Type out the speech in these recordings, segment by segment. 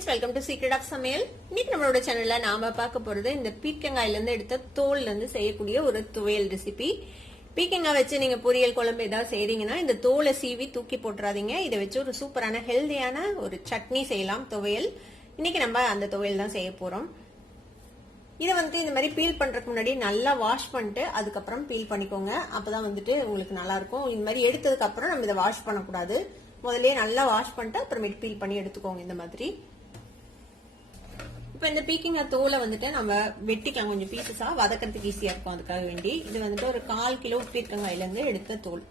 Friends, welcome to secret of Samayal. இன்னைக்கு நம்மளோட சேனல்ல நாம பார்க்க போறது இந்த பீர்க்கங்காயில இருந்து எடுத்த தோல்ல இருந்து செய்யக்கூடிய ஒரு துவையல் ரெசிபி. பீர்க்கங்காய் வச்சு நீங்க பொரியல் குழம்பு ஏதாவது செய்றீங்கன்னா இந்த தோலை சீவி தூக்கி போட்டுறாதீங்க. இதை வச்சு ஒரு சூப்பரான ஹெல்தியான ஒரு சட்னி செய்யலாம், துவையல். இன்னைக்கு நம்ம அந்த துவையல் தான் செய்ய போறோம். இதை இந்த மாதிரி பீல் பண்றதுக்கு முன்னாடி நல்லா வாஷ் பண்ணிட்டு அதுக்கப்புறம் பீல் பண்ணிக்கோங்க. அப்பதான் உங்களுக்கு நல்லா இருக்கும். இந்த மாதிரி எடுத்ததுக்கு அப்புறம் நம்ம இதை வாஷ் பண்ணக்கூடாது. முதல்ல நல்லா வாஷ் பண்ணிட்டு அப்புறமேட்டு பீல் பண்ணி எடுத்துக்கோங்க இந்த மாதிரி. இப்ப இந்த பீர்க்கங்காய் தோலை நம்ம வெட்டிக்கலாம் கொஞ்சம் பீசஸா, வதக்கிறதுக்கு ஈஸியா இருக்கும். அதுக்காக வேண்டி இது ஒரு 1/4 கிலோ பீர்க்கங்காயில இருந்து எடுத்த தோல்.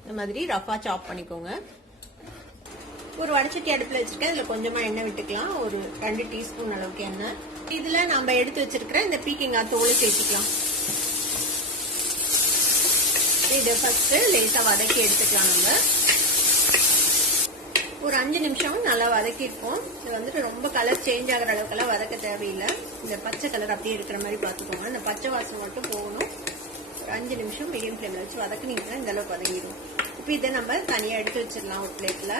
இந்த மாதிரி ரஃபா சாப் பண்ணிக்கோங்க. ஒரு வடச்சட்டி அடுப்புல வச்சிருக்கேன். இதுல கொஞ்சமா எண்ணெய் விட்டுக்கலாம், ஒரு 2 டீஸ்பூன் அளவுக்கு எண்ணெய். இதுல நம்ம எடுத்து வச்சிருக்கிற இந்த பீர்க்கங்காய் தோலை சேர்த்துக்கலாம். இதை ஃபர்ஸ்ட் லேசா வதக்கி எடுத்துக்கலாம். நம்ம ஒரு 5 நிமிஷம் நல்லா வதக்கிருப்போம். இது ரொம்ப கலர் சேஞ்ச் ஆகிற அளவுக்கெல்லாம் வதக்க தேவையில்லை. இந்த பச்சை கலர் அப்படியே இருக்கிற மாதிரி பாத்துக்கோங்க. இந்த பச்சை வாசம் மட்டும் போகணும். ஒரு 5 நிமிஷம் மீடியம் ஃபிளேம்ல வச்சு வதக்குனீங்கன்னா இந்த அளவுக்கு வதங்கிடும். இப்ப இதை நம்ம தனியா எடுத்து வச்சிடலாம் ஒரு பிளேட்ல.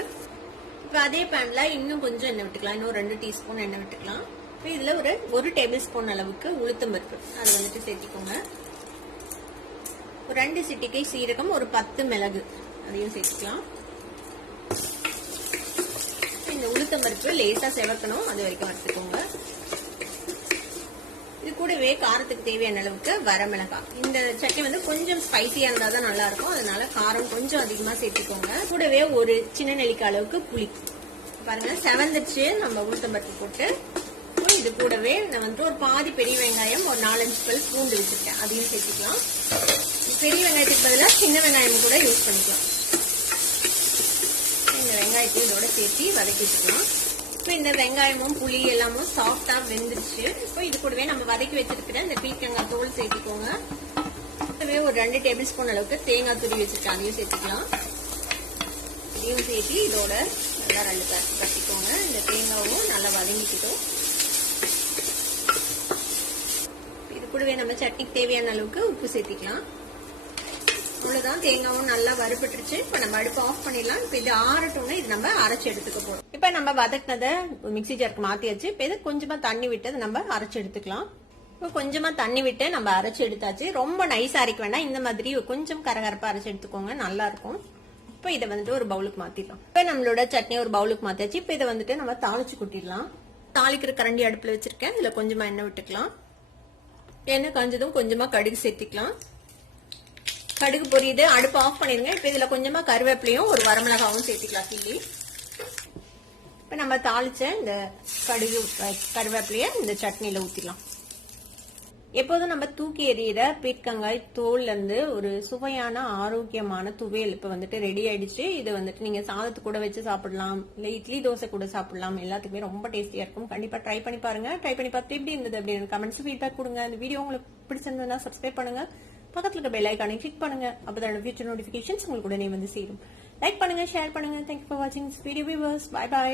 இப்ப அதே பேன்ல இன்னும் கொஞ்சம் எண்ணெய் விட்டுக்கலாம். இன்னும் 2 டீஸ்பூன் எண்ணெய் விட்டுக்கலாம். இப்ப இதுல ஒரு டேபிள் ஸ்பூன் அளவுக்கு உளுத்தம் பருப்பு அதை சேர்த்திக்கோங்க. ஒரு 2 சிட்டிகை சீரகம், ஒரு 10 மிளகு அதையும் சேர்த்துக்கலாம். இந்த உளுத்தம் பருப்பு லேசா செவக்கணும், அது வரைக்கும் வறுத்துக்கோங்க. இது கூடவே காரத்துக்கு தேவையான அளவுக்கு வரமிளகாய். இந்த சட்னி கொஞ்சம் ஸ்பைசியா இருந்தாதான் நல்லா இருக்கும். அதனால காரம் கொஞ்சம் அதிகமா சேர்த்துக்கோங்க. கூடவே ஒரு சின்ன நெல்லிக்காய் அளவுக்கு புளி. பாருங்க செவந்துச்சு நம்ம உளுத்தம் பருப்பு போட்டு. இது கூடவே நான் ஒரு பாதி பெரிய வெங்காயம், ஒரு 4-5 பல் பூண்டு வச்சிருக்கேன், அதையும் சேர்த்துக்கலாம். பெரிய வெங்காயத்துக்கு பதிலாக சின்ன வெங்காயம் கூட யூஸ் பண்ணிக்கலாம். இந்த வெங்காயத்தை இதோட சேர்த்து வதக்கி வச்சுக்கலாம். இப்போ இந்த வெங்காயமும் புளி எல்லாமும் சாஃப்டா வெந்துருச்சு. இப்போ இது கூடவே நம்ம வதக்கி வச்சிருக்கிற இந்த பீர்க்கங்காய் தோல் சேர்த்துக்கோங்க. ஒரு 2 டேபிள் ஸ்பூன் அளவுக்கு தேங்காய் துருவி வச்சிருக்கேன், அதையும் சேர்த்துக்கலாம். இதையும் சேர்த்து இதோட நல்லா 2 பேட்ச் கட்டிக்கோங்க. இந்த தேங்காவும் நல்லா வதங்கிக்கிட்டோம். இது கூடவே நம்ம சட்னிக்கு தேவையான அளவுக்கு உப்பு சேர்த்திக்கலாம். அவ்வளவுதான், தேங்காவும் நல்லா வறுபட்டுருச்சு. இப்ப நம்ம அடுப்பு ஆஃப் பண்ணிடலாம். இப்ப இது ஆறட்டும்னா இது நம்ம அரைச்சு எடுத்துக்க போறோம். இப்ப நம்ம வதக்கினதை மிக்ஸி ஜாருக்கு மாத்தியாச்சு. இப்ப இது கொஞ்சமா தண்ணி விட்டு நம்ம அரைச்சு எடுத்துக்கலாம். இப்ப கொஞ்சமா தண்ணி விட்டு நம்ம அரைச்சு எடுத்தாச்சு. ரொம்ப நைஸா அரைக்க வேண்டாம், இந்த மாதிரி கொஞ்சம் கரகரப்பா அரைச்சு எடுத்துக்கோங்க, நல்லா இருக்கும். இப்ப இதை ஒரு பவுலுக்கு மாத்திடலாம். இப்ப நம்மளோட சட்னி ஒரு பவுலுக்கு மாத்தியாச்சு. இப்ப இதை நம்ம தாளிச்சு கொட்டிடலாம். தாளிக்கிற கரண்டி அடுப்புல வச்சிருக்கேன். இதுல கொஞ்சமா எண்ணெய் விட்டுக்கலாம். எண்ணெய் காஞ்சதும் கொஞ்சமா கடுகு சேர்த்துக்கலாம். கடுகு பொரியுது, அடுப்பு ஆஃப் பண்ணிருங்க. இப்ப இதுல கொஞ்சமா கருவேப்பிலையும் ஒரு வரமிளகாவும் சேர்த்துக்கலாம் கிள்ளி. இப்ப நம்ம தாளிச்ச இந்த கடுகு கருவேப்பிலைய இந்த சட்னியில ஊத்திடலாம். எப்போதும் நம்ம தூக்கி எறிகிற பீர்க்கங்காய் தோல்ல இருந்து ஒரு சுவையான ஆரோக்கியமான துவையல் இப்ப ரெடி ஆயிடுச்சு. இது நீங்க சாதத்து கூட வச்சு சாப்பிடலாம், இல்ல இட்லி தோசை கூட சாப்பிடலாம். எல்லாத்துக்குமே ரொம்ப டேஸ்டியா இருக்கும். கண்டிப்பா ட்ரை பண்ணி பாருங்க. ட்ரை பண்ணி பார்த்து எப்படி இருந்தது அப்படின்னு கமெண்ட்ஸ் ஃபீட்பேக் கொடுங்க. இந்த வீடியோ உங்களுக்கு பிடிச்சிருந்ததுன்னா சப்ஸ்கிரைப் பண்ணுங்க. பக்கத்துல இருக்க பெல் ஐகானை கிளிக் பண்ணுங்க. அப்பதான் ஃபியூச்சர் நோட்டிபிகேஷன்ஸ் உங்களுக்கு உடனே சேரும். லைக் பண்ணுங்க, ஷேர் பண்ணுங்க. தேங்க்யூ ஃபார் வாட்சிங் this video viewers. Bye by.